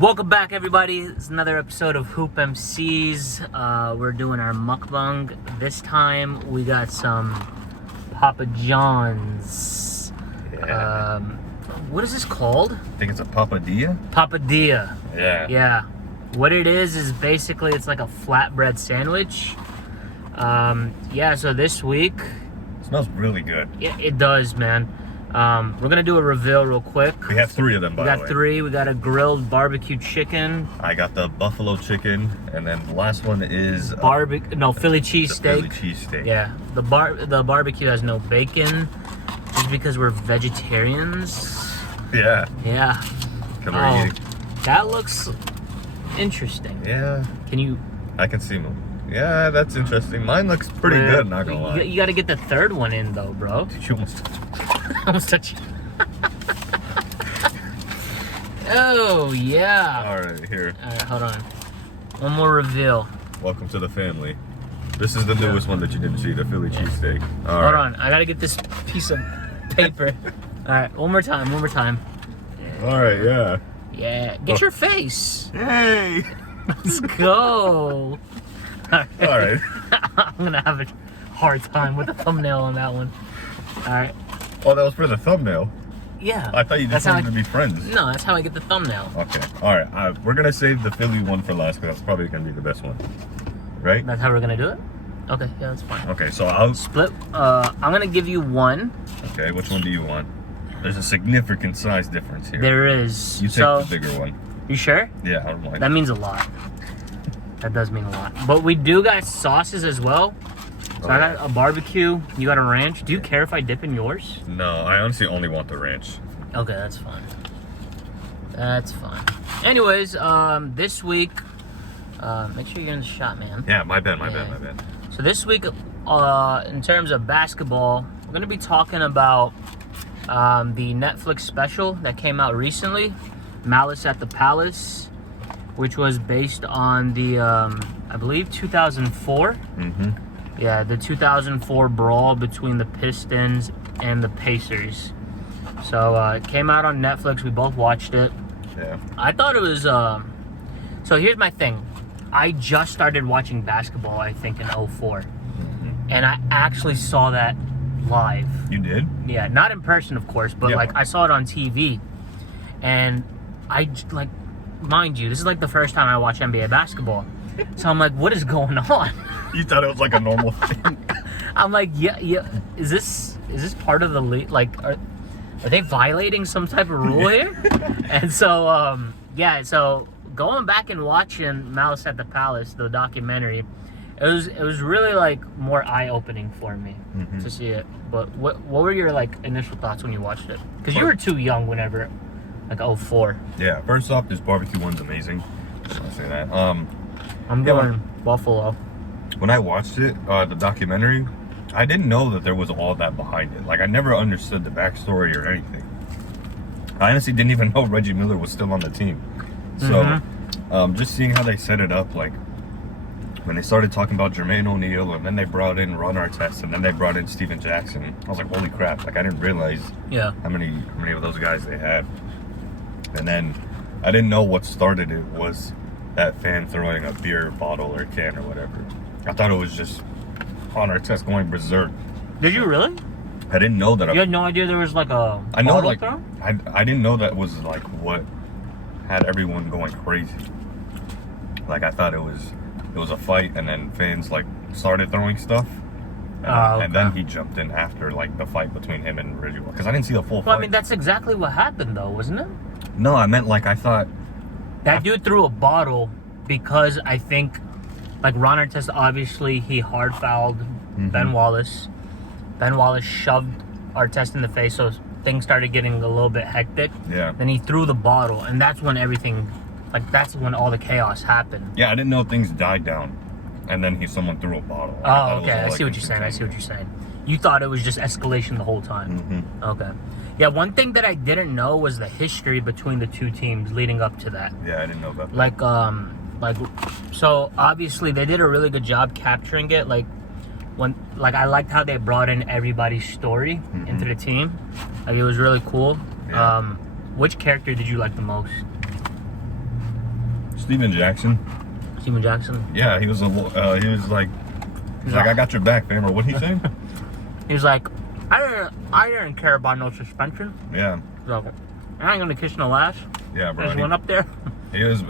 Welcome back, everybody. It's another episode of Hoop MCs. We're doing our mukbang. This time we got some Papa John's. Yeah. What is this called? I think it's a papadilla. Papadia. Yeah. Yeah. What it is basically it's like a flatbread sandwich. Yeah, so this week... It smells really good. Yeah, it does, man. We're gonna do a reveal real quick. We have three of them, by the way. We got three. We got a grilled barbecue chicken. I got the buffalo chicken, and then the last one is Philly cheesesteak. Philly cheesesteak. Yeah, the barbecue has no bacon, just because we're vegetarians. Yeah. Yeah. Oh, that looks interesting. Yeah. Can you? I can see them. Yeah, that's interesting. Mine looks pretty good, not gonna lie. You got to get the third one in though, bro. Did you almost touched you. Oh yeah. All right, here. All right, hold on. One more reveal. Welcome to the family. This is the newest one that you didn't see, the Philly cheesesteak. Hold on, I gotta get this piece of paper. All right, one more time. All right, yeah. Yeah, get your face. Yay! Let's go. All right. I'm gonna have a hard time with the thumbnail on that one. All right. Oh, that was for the thumbnail. Yeah. I thought you just wanted to be friends. No, that's how I get the thumbnail. Okay. All right. We're gonna save the Philly one for last because that's probably gonna be the best one, right? That's how we're gonna do it. Okay. Yeah, that's fine. Okay. So I'll split. I'm gonna give you one. Okay. Which one do you want? There's a significant size difference here. There is. You take the bigger one. You sure? Yeah, I don't mind. That means a lot. That does mean a lot. But we do got sauces as well. So I got a barbecue. You got a ranch. Do you care if I dip in yours? No, I honestly only want the ranch. Okay, that's fine. That's fine. Anyways, this week, make sure you're in the shot, man. Yeah, my bad. So this week, in terms of basketball, we're gonna be talking about the Netflix special that came out recently, Malice at the Palace, which was based on the, I believe, 2004. Mm-hmm. Yeah, the 2004 brawl between the Pistons and the Pacers. So it came out on Netflix. We both watched it. Yeah. I thought it was. So here's my thing. I just started watching basketball, I think, in 04. Mm-hmm. And I actually saw that live. You did? Yeah, not in person, of course, but like I saw it on TV. And I, like, mind you, this is like the first time I watch NBA basketball. So I'm like, what is going on? You thought it was like a normal thing. I'm like, yeah. Is this part of the league? Like, are they violating some type of rule here? And so, yeah. So going back and watching Malice at the Palace, the documentary, it was really like more eye opening for me to see it. But what were your like initial thoughts when you watched it? Because you were too young whenever, like 04. Yeah. First off, this barbecue one's amazing. Just want to say that. I'm going Buffalo. When I watched it, the documentary, I didn't know that there was all that behind it. Like, I never understood the backstory or anything. I honestly didn't even know Reggie Miller was still on the team. So, just seeing how they set it up, like, when they started talking about Jermaine O'Neal, and then they brought in Ron Artest, and then they brought in Steven Jackson, I was like, holy crap. Like, I didn't realize how many of those guys they had. And then I didn't know what started it was that fan throwing a beer bottle or can or whatever. I thought it was just Ron Artest going berserk. Did you really? I didn't know that. You had no idea there was like a I know, bottle like throw? I didn't know that was like what had everyone going crazy. Like I thought it was a fight, and then fans like started throwing stuff, and then he jumped in after like the fight between him and Reggie. Because I didn't see the full fight. Well, I mean, that's exactly what happened, though, wasn't it? No, I meant like I thought that dude threw a bottle because I think. Like, Ron Artest, obviously, he hard fouled Ben Wallace. Ben Wallace shoved Artest in the face, so things started getting a little bit hectic. Yeah. Then he threw the bottle, and that's when everything, like, that's when all the chaos happened. Yeah, I didn't know things died down, and then someone threw a bottle. Oh, okay, I see what you're saying. You thought it was just escalation the whole time. Okay. Yeah, one thing that I didn't know was the history between the two teams leading up to that. Yeah, I didn't know about that. So obviously they did a really good job capturing it. Like, I liked how they brought in everybody's story into the team. Like, it was really cool. Yeah. Which character did you like the most? Steven Jackson. Steven Jackson. Yeah, he was like, I got your back, fam. Or what he say? He's like, I didn't care about no suspension. Yeah. So I ain't gonna kiss no ass. Yeah, bro. I just went up there. He was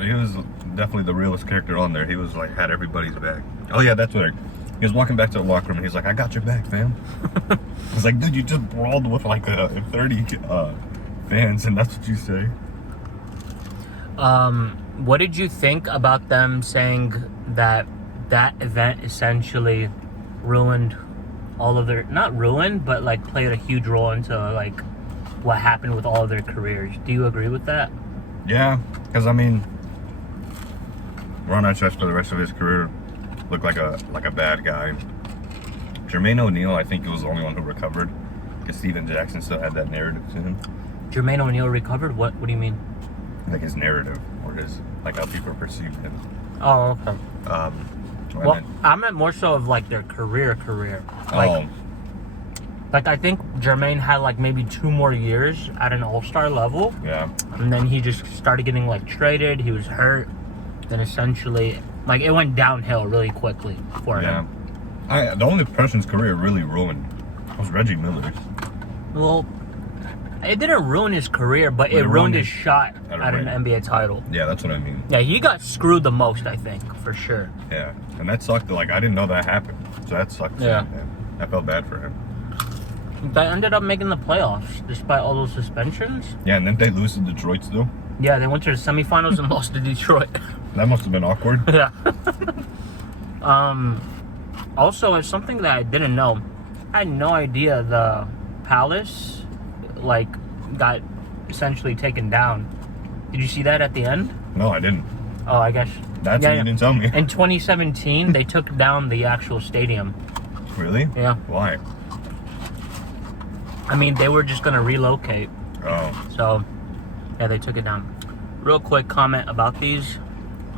definitely the realest character on there. He was like had everybody's back. Oh yeah, that's what. He was walking back to the locker room and he's like, I got your back, fam. I was like, dude, you just brawled with like 30 fans and that's what you say. What did you think about them saying that event essentially ruined all of their, not ruined, but like played a huge role into like what happened with all of their careers? Do you agree with that? Yeah, because I mean, Ron Artest for the rest of his career looked like a bad guy. Jermaine O'Neal, I think he was the only one who recovered, because Steven Jackson still had that narrative to him. Jermaine O'Neal recovered? What do you mean? Like his narrative, or his, like how people perceived him. Oh, okay. Well, I meant more so of like their career. Like, like I think Jermaine had like maybe 2 more years at an all-star level. Yeah. And then he just started getting like traded. He was hurt. Then essentially, like it went downhill really quickly for him. The only person's career really ruined was Reggie Miller's. Well, it didn't ruin his career, but it ruined his shot at an NBA title. Yeah, that's what I mean. Yeah, he got screwed the most, I think, for sure. Yeah, and that sucked. Like, I didn't know that happened. So that sucked. Yeah. I felt bad for him. They ended up making the playoffs, despite all those suspensions. Yeah, and then they lose to Detroit still. Yeah, they went to the semifinals and lost to Detroit. That must have been awkward. Yeah. Also, it's something that I didn't know. I had no idea the Palace, like, got essentially taken down. Did you see that at the end? No, I didn't. Oh, I guess. That's what you didn't tell me. In 2017, they took down the actual stadium. Really? Yeah. Why? I mean, they were just going to relocate. Oh. So, yeah, they took it down. Real quick comment about these.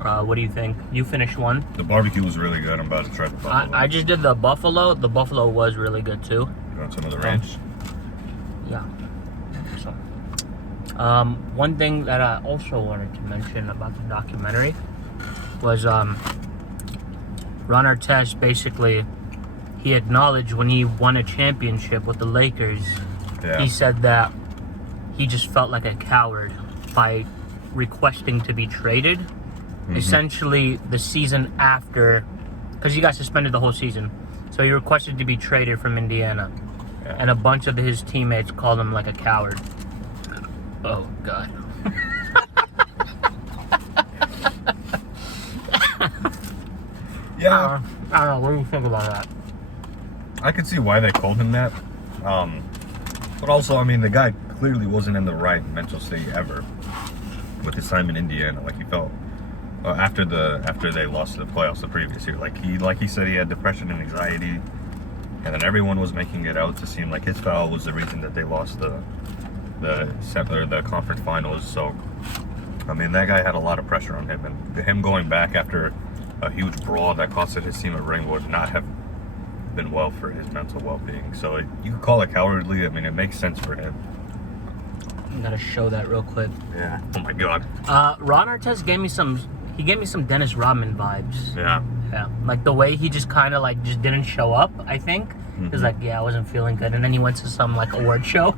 What do you think? You finished one. The barbecue was really good. I'm about to try the buffalo. I just did the buffalo. The buffalo was really good, too. You want some of the ranch? Yeah. So, one thing that I also wanted to mention about the documentary was Ron Artest basically, he acknowledged when he won a championship with the Lakers, he said that he just felt like a coward by requesting to be traded. Essentially, the season after, because he got suspended the whole season, so he requested to be traded from Indiana. Yeah. And a bunch of his teammates called him like a coward. Oh, God. Yeah. I don't know. What do you think about that? I could see why they called him that. But also, I mean, the guy clearly wasn't in the right mental state ever with his time in Indiana. Like, he felt after they lost the playoffs the previous year. Like he said, he had depression and anxiety, and then everyone was making it out to seem like his foul was the reason that they lost the conference finals. So, I mean, that guy had a lot of pressure on him, and him going back after a huge brawl that costed his team a ring would not have been well for his mental well-being. So you could call it cowardly. I mean, it makes sense for him. I'm gonna show that real quick. Yeah. Oh my God. Ron Artest gave me some Dennis Rodman vibes. Yeah. Yeah. Like the way he just kind of like just didn't show up, I think. He was like, yeah, I wasn't feeling good. And then he went to some like award show.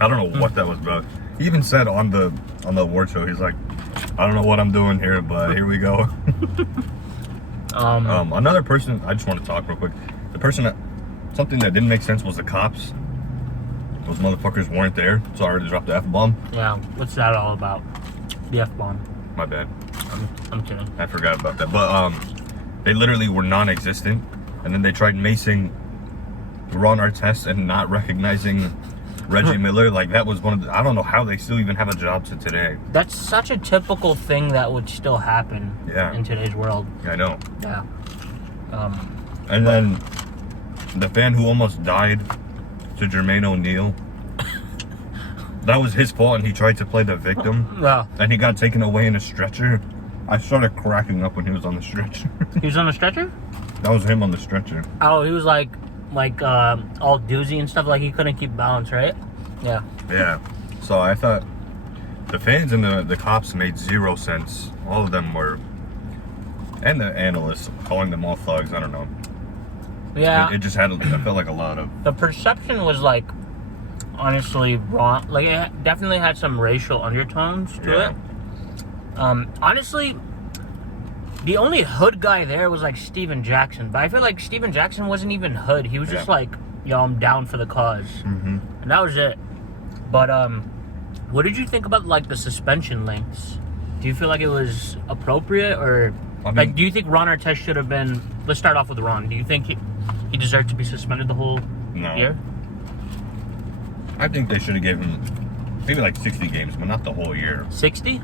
I don't know what that was about. He even said on the award show, he's like, I don't know what I'm doing here, but here we go. Another person, I just want to talk real quick. The person something that didn't make sense was the cops. Those motherfuckers weren't there, so I already dropped the F-bomb. Yeah, what's that all about? The F-bomb. My bad. I'm kidding. I forgot about that. But they literally were non-existent, and then they tried macing Ron Artest and not recognizing Reggie Miller. Like, that was one of the, I don't know how they still even have a job to today. That's such a typical thing that would still happen in today's world. I know. Yeah. And then the fan who almost died to Jermaine O'Neal, that was his fault, and he tried to play the victim. Yeah. And he got taken away in a stretcher. I started cracking up when he was on the stretcher. He was on a stretcher? That was him on the stretcher. Oh, he was like all doozy and stuff, like he couldn't keep balance, right? Yeah. Yeah. So I thought The fans and the cops made zero sense. All of them were, and the analysts calling them all thugs. I don't know. Yeah. It just had. I felt like a lot of. The perception was like, honestly, wrong. Like it definitely had some racial undertones to it. Honestly, the only hood guy there was like Steven Jackson, but I feel like Steven Jackson wasn't even hood. He was just like, yo, I'm down for the cause, and that was it. But what did you think about like the suspension lengths? Do you feel like it was appropriate, or like do you think Ron Artest should have been? Let's start off with Ron. Do you think he deserved to be suspended the whole year? I think they should have given him maybe like 60 games, but not the whole year. 60?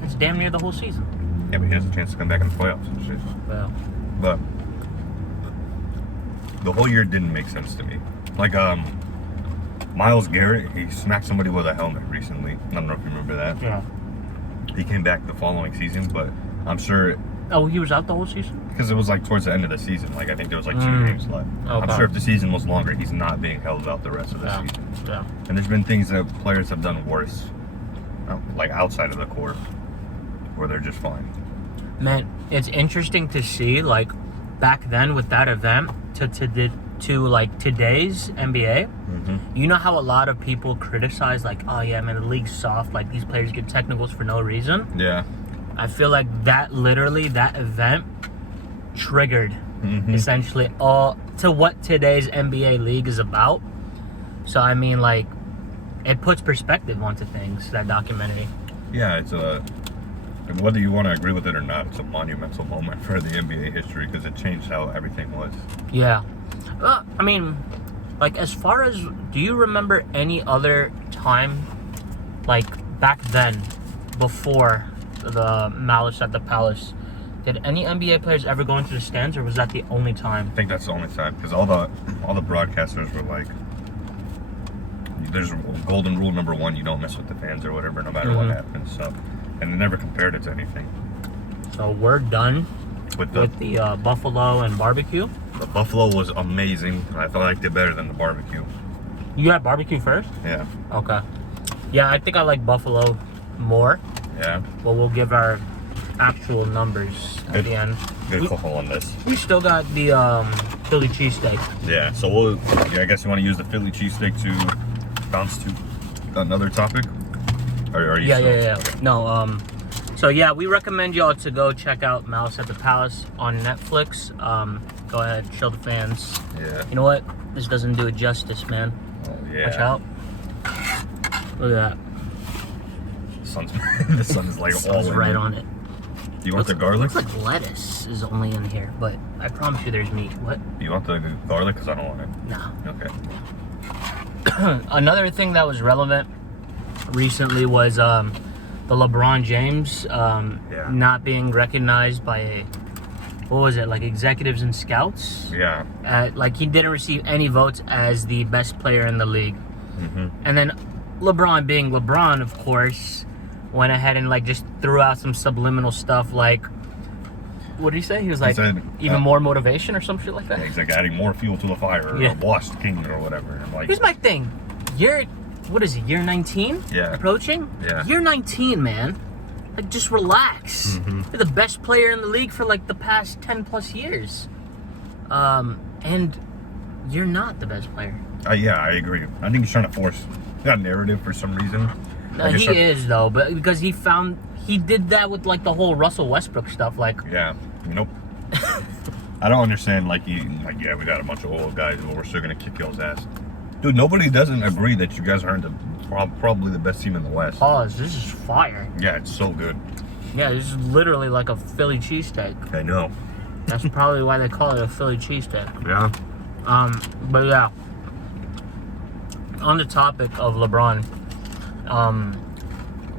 That's damn near the whole season. Yeah, but he has a chance to come back in the playoffs and shit. Well, but the whole year didn't make sense to me. Like Myles Garrett, he smacked somebody with a helmet recently. I don't know if you remember that. Yeah. He came back the following season, but I'm sure. Oh, he was out the whole season? Because it was like towards the end of the season. Like I think there was like 2 games left. Okay. I'm sure if the season was longer, he's not being held out the rest of the season. Yeah. And there's been things that players have done worse, like outside of the court, where they're just fine. Man, it's interesting to see, like, back then with that event to like today's NBA. You know how a lot of people criticize, like, oh yeah, man, the league's soft, like these players get technicals for no reason. Yeah. I feel like that event triggered essentially all to what today's NBA league is about. So I mean, like, it puts perspective onto things, that documentary. Yeah, it's whether you want to agree with it or not, it's a monumental moment for the NBA history because it changed how everything was. Yeah. I mean, like, as far as, do you remember any other time, like, back then, before the Malice at the Palace, did any NBA players ever go into the stands, or was that the only time? I think that's the only time, because all the broadcasters were like, there's golden rule number 1, you don't mess with the fans or whatever, no matter what happens. So, and they never compared it to anything. So we're done with the buffalo and barbecue. The buffalo was amazing. I liked it better than the barbecue. You had barbecue first? Yeah. Okay. Yeah, I think I like buffalo more. Yeah. But we'll give our actual numbers at the end. Good call on this. We still got the Philly cheesesteak. Yeah, so I guess you want to use the Philly cheesesteak to bounce to another topic? Or Yeah. Okay. No, so yeah, we recommend y'all to go check out Malice at the Palace on Netflix. Go ahead, show the fans. Yeah. You know what? This doesn't do it justice, man. Oh, yeah. Watch out. Look at that. The sun is like all right on it. Do you want the garlic? Looks like lettuce is only in here, but I promise you there's meat. What? Do you want the garlic? Because I don't want it. No. Okay. Another thing that was relevant recently was the LeBron James not being recognized by what was it, like executives and scouts? Yeah. Like he didn't receive any votes as the best player in the league. And then LeBron, being LeBron, of course, went ahead and like just threw out some subliminal stuff like, what did he say? He was like, even more motivation or some shit like that? Yeah, he's like adding more fuel to the fire, or wash the king or whatever. And like, here's my thing. What is it, year 19? Yeah. Approaching? Yeah. Year 19, man. Like, just relax. You're the best player in the league for like the past 10 plus years. And you're not the best player. Yeah, I agree. I think he's trying to force that narrative for some reason. No, he is though, but because he did that with like the whole Russell Westbrook stuff. Like, yeah, nope. I don't understand. Like, yeah, we got a bunch of old guys, but we're still gonna kick y'all's ass, dude. Nobody doesn't agree that you guys aren't probably the best team in the West. Pause. This is fire. Yeah, it's so good. Yeah, this is literally like a Philly cheesesteak. I know. That's probably why they call it a Philly cheesesteak. Yeah. But yeah. On the topic of LeBron,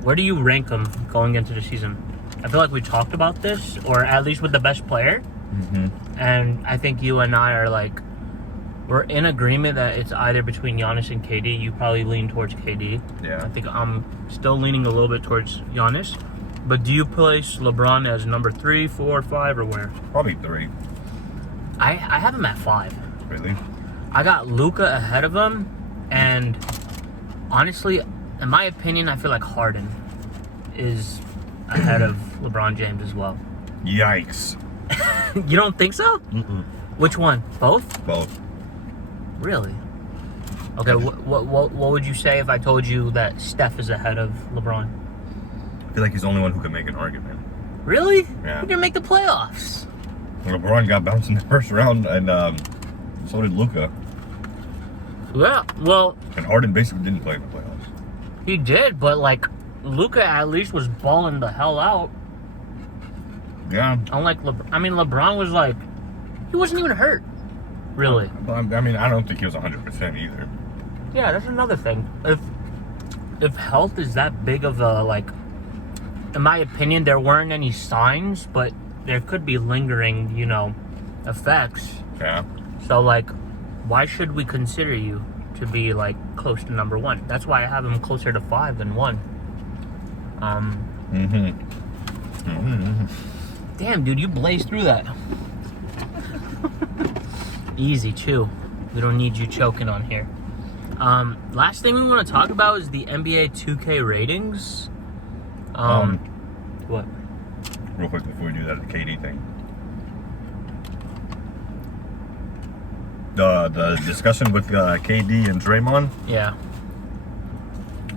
where do you rank him going into the season? I feel like we talked about this, or at least with the best player. And I think you and I are like, we're in agreement that it's either between Giannis and KD. You probably lean towards KD. Yeah. I think I'm still leaning a little bit towards Giannis. But do you place LeBron as number 3, 4, 5, or where? Probably 3. I have him at 5. Really? I got Luka ahead of him, and honestly, in my opinion, I feel like Harden is ahead of LeBron James as well. Yikes. You don't think so? Mm-mm. Which one? Both? Both. Really? Okay, what would you say if I told you that Steph is ahead of LeBron? I feel like he's the only one who can make an argument. Really? Yeah. He didn't make the playoffs. LeBron got bounced in the first round, and so did Luka. Yeah, well, And Harden basically didn't play in the playoffs. he did, but like Luka at least was balling the hell out. Yeah. Unlike LeBron was like, he wasn't even hurt. Really? I mean, I don't think he was 100% either. Yeah, that's another thing. If health is that big of a, like, in my opinion, there weren't any signs, but there could be lingering, effects. Yeah. So, like, why should we consider you to be, like, close to number one? That's why I have him closer to 5 than 1. Damn, dude, you blazed through that. Easy, too. We don't need you choking on here. Last thing we want to talk about is the NBA 2K ratings. What? Real quick before we do that, the KD thing. The discussion with KD and Draymond, Yeah.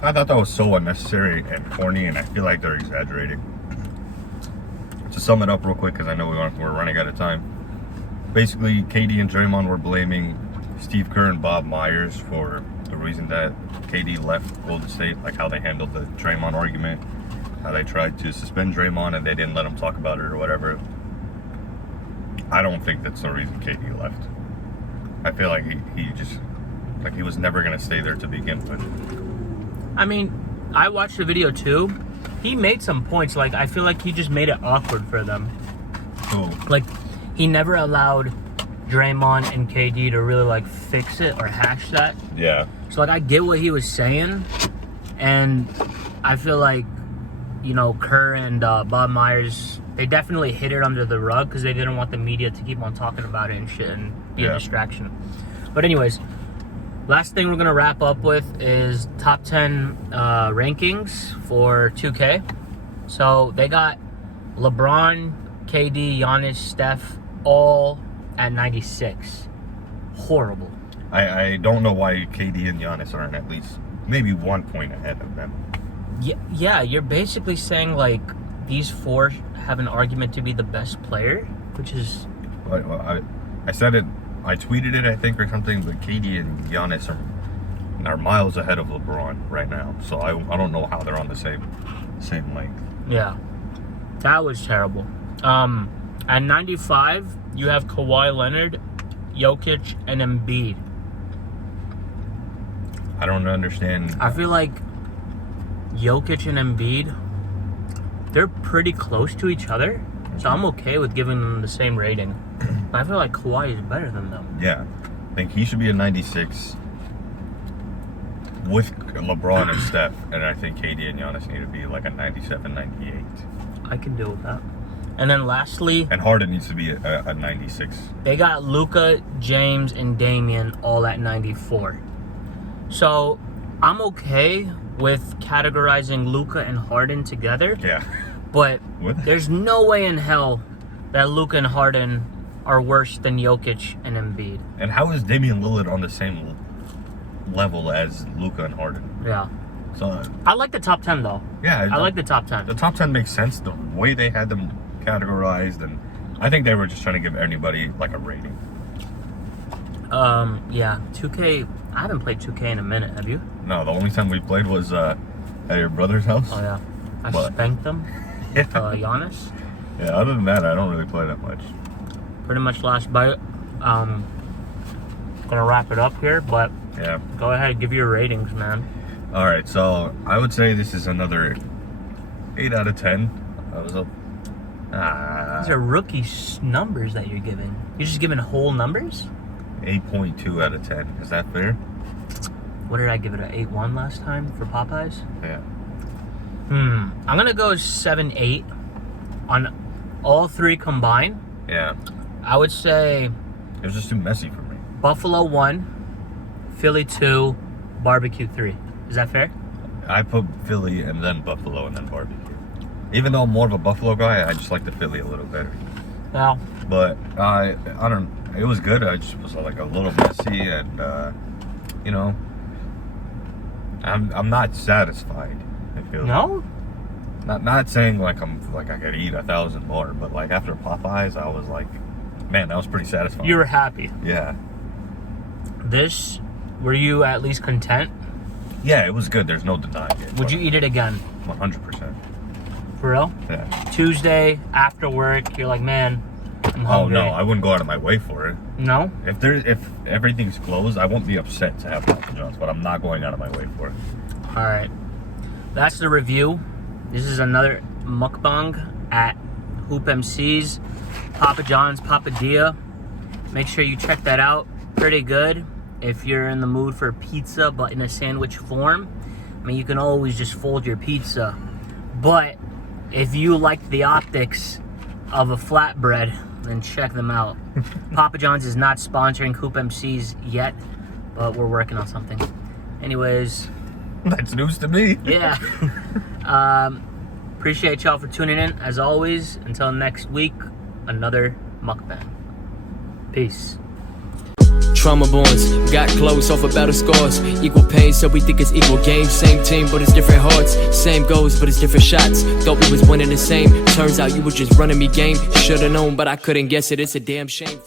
I thought that was so unnecessary and corny, and I feel like they're exaggerating. To sum it up real quick, because I know we're running out of time. Basically, KD and Draymond were blaming Steve Kerr and Bob Myers for the reason that KD left Golden State, like how they handled the Draymond argument, how they tried to suspend Draymond and they didn't let him talk about it or whatever. I don't think that's the reason KD left. I feel like he just, like he was never going to stay there to begin with. I mean, I watched the video too. He made some points. Like, I feel like he just made it awkward for them. Cool. Like, he never allowed Draymond and KD to really, like, fix it or hash that. Yeah. So, like, I get what he was saying. And I feel like, Kerr and Bob Myers, they definitely hid it under the rug because they didn't want the media to keep on talking about it and shit and be a distraction. But anyways, last thing we're going to wrap up with is top 10 rankings for 2K. So they got LeBron, KD, Giannis, Steph, all at 96. Horrible. I don't know why KD and Giannis aren't at least maybe 1 point ahead of them. Yeah, you're basically saying, like, these four have an argument to be the best player, which is... I said it, I tweeted it, I think, or something, but KD and Giannis are miles ahead of LeBron right now. So I don't know how they're on the same length. Yeah, that was terrible. At 95, you have Kawhi Leonard, Jokic, and Embiid. I don't understand. I feel like Jokic and Embiid, they're pretty close to each other, so I'm okay with giving them the same rating. I feel like Kawhi is better than them. Yeah, I think he should be a 96 with LeBron and Steph, and I think KD and Giannis need to be like a 97, 98. I can deal with that. And then lastly, And Harden needs to be a 96. they got Luka, James, and Damian all at 94. So I'm okay with categorizing Luka and Harden together, Yeah. but What? there's no way in hell that Luka and Harden are worse than Jokic and Embiid. And how is Damian Lillard on the same level as Luka and Harden? Yeah. So I like the top 10 though. yeah, I like the top 10. the top 10 makes sense. The way they had them categorized, and I think they were just trying to give anybody like a rating. Yeah, 2K, I haven't played 2K in a minute, have you? No, the only time we played was at your brother's house. Oh yeah. I What? spanked them. Yeah. Giannis. Yeah, other than that, I don't really play that much. Pretty much last bite. Gonna wrap it up here, but Yeah. go ahead, give your ratings, man. All right, so I would say this is another 8 out of 10. I was up. These are rookie numbers that you're giving. You're just giving whole numbers? 8.2 out of 10. Is that fair? What did I give it, a 8-1 last time for Papadias? Yeah. I'm gonna go 7-8 on all three combined. Yeah. I would say It was just too messy for me. Buffalo 1, Philly 2, Barbecue 3. Is that fair? I put Philly and then Buffalo and then barbecue. Even though I'm more of a Buffalo guy, I just like the Philly a little better. Well, But I don't. It was good. I just was like a little messy, and you know, I'm not satisfied. I feel no? not saying like I could eat 1,000 more, but like after Popeyes, I was like, man, that was pretty satisfying. You were happy. Yeah. Were you at least content? Yeah, it was good. There's no denying it. Would you eat it again? 100%. For real? Yeah. Tuesday, after work, you're like, man, I'm Oh hungry. no, I wouldn't go out of my way for it. No? If everything's closed, I won't be upset to have Papa John's, but I'm not going out of my way for it. All right. That's the review. This is another mukbang at Hoop MC's, Papa John's Papadia. Make sure you check that out. Pretty good. If you're in the mood for pizza, but in a sandwich form, I mean, you can always just fold your pizza. But if you like the optics of a flatbread, then check them out. Papa John's is not sponsoring Hoop MCs yet, but we're working on something. Anyways, That's news to me. yeah. Appreciate y'all for tuning in. As always, until next week, another mukbang. Peace. Trauma bonds, got close off of battle scars. Equal pain, so we think it's equal game. Same team, but it's different hearts. Same goals, but it's different shots. Thought we was winning the same. Turns out you were just running me game. Should've known, but I couldn't guess it. It's a damn shame.